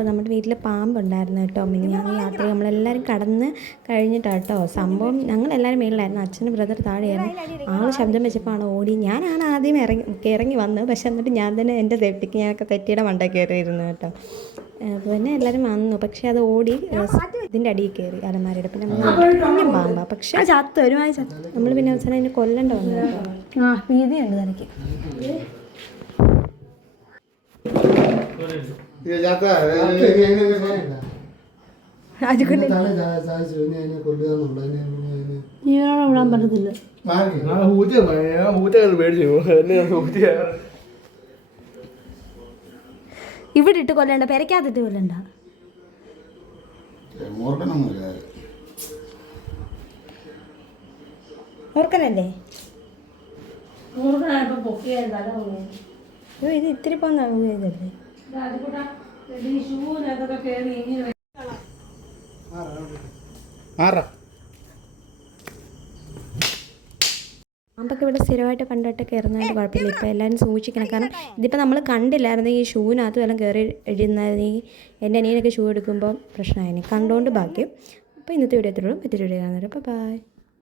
പാമ്പ്, നമ്മുടെ വീട്ടിൽ പാമ്പുണ്ടായിരുന്നു കേട്ടോ. മിനിഞ്ഞാന്ന് യാത്ര നമ്മളെല്ലാവരും കടന്ന് കഴിഞ്ഞിട്ടാട്ടോ സംഭവം. ഞങ്ങളെല്ലാവരും മേളിലായിരുന്നു, അച്ഛൻ്റെ ബ്രദർ താഴെയായിരുന്നു. ആൾ ശബ്ദം വെച്ചപ്പോൾ ഓടി. ഞാനാണ് ആദ്യം ഇറങ്ങി വന്നത്, പക്ഷെ എന്നിട്ട് ഞാൻ തന്നെ എൻ്റെ സേഫ്റ്റിക്ക് ഞാനൊക്കെ തെറ്റിയുടെ മണ്ട കയറിയിരുന്നു കേട്ടോ. പിന്നെ എല്ലാവരും വന്നു, പക്ഷെ അത് ഓടി ഇതിൻ്റെ അടിയിൽ കയറി അലമാരയുടെ. പിന്നെ നമ്മൾ പാമ്പാ, പക്ഷെ ഒരുമാതിരി നമ്മൾ പിന്നെ അവസാനം അതിനെ കൊല്ലണ്ട വന്നു കേട്ടോ. ഭീതിയുണ്ട് തനിക്ക്. ജീവനോടെ വിടാൻ പറ്റത്തില്ല. ഇവിടെ ഇട്ട് കൊല്ലണ്ട, പെരക്കകത്തിട്ട് കൊല്ലണ്ട. ഓർക്കനല്ലേ ഇത് ഇത്തിരി പോന്നല്ലേ. പാമ്പൊക്കെ ഇവിടെ സ്ഥിരമായിട്ട് കണ്ടിട്ട് കയറുന്നതിൻ്റെ കുഴപ്പമില്ല. ഇപ്പോൾ എല്ലാവരും സൂക്ഷിക്കണം, കാരണം ഇതിപ്പോൾ നമ്മൾ കണ്ടില്ലായിരുന്നു. ഈ ഷൂവിനകത്ത് വല്ലതും കയറി എഴുതുന്നതിന് എൻ്റെ അനിയനൊക്കെ ഷൂ എടുക്കുമ്പോൾ പ്രശ്നമായിരുന്നു. കണ്ടുകൊണ്ട് ബാക്കി. അപ്പോൾ ഇന്നത്തെ വീഡിയോ എത്രയുള്ളൂ. മറ്റൊരു വീഡിയോ കാണുന്നവരെ ബൈ.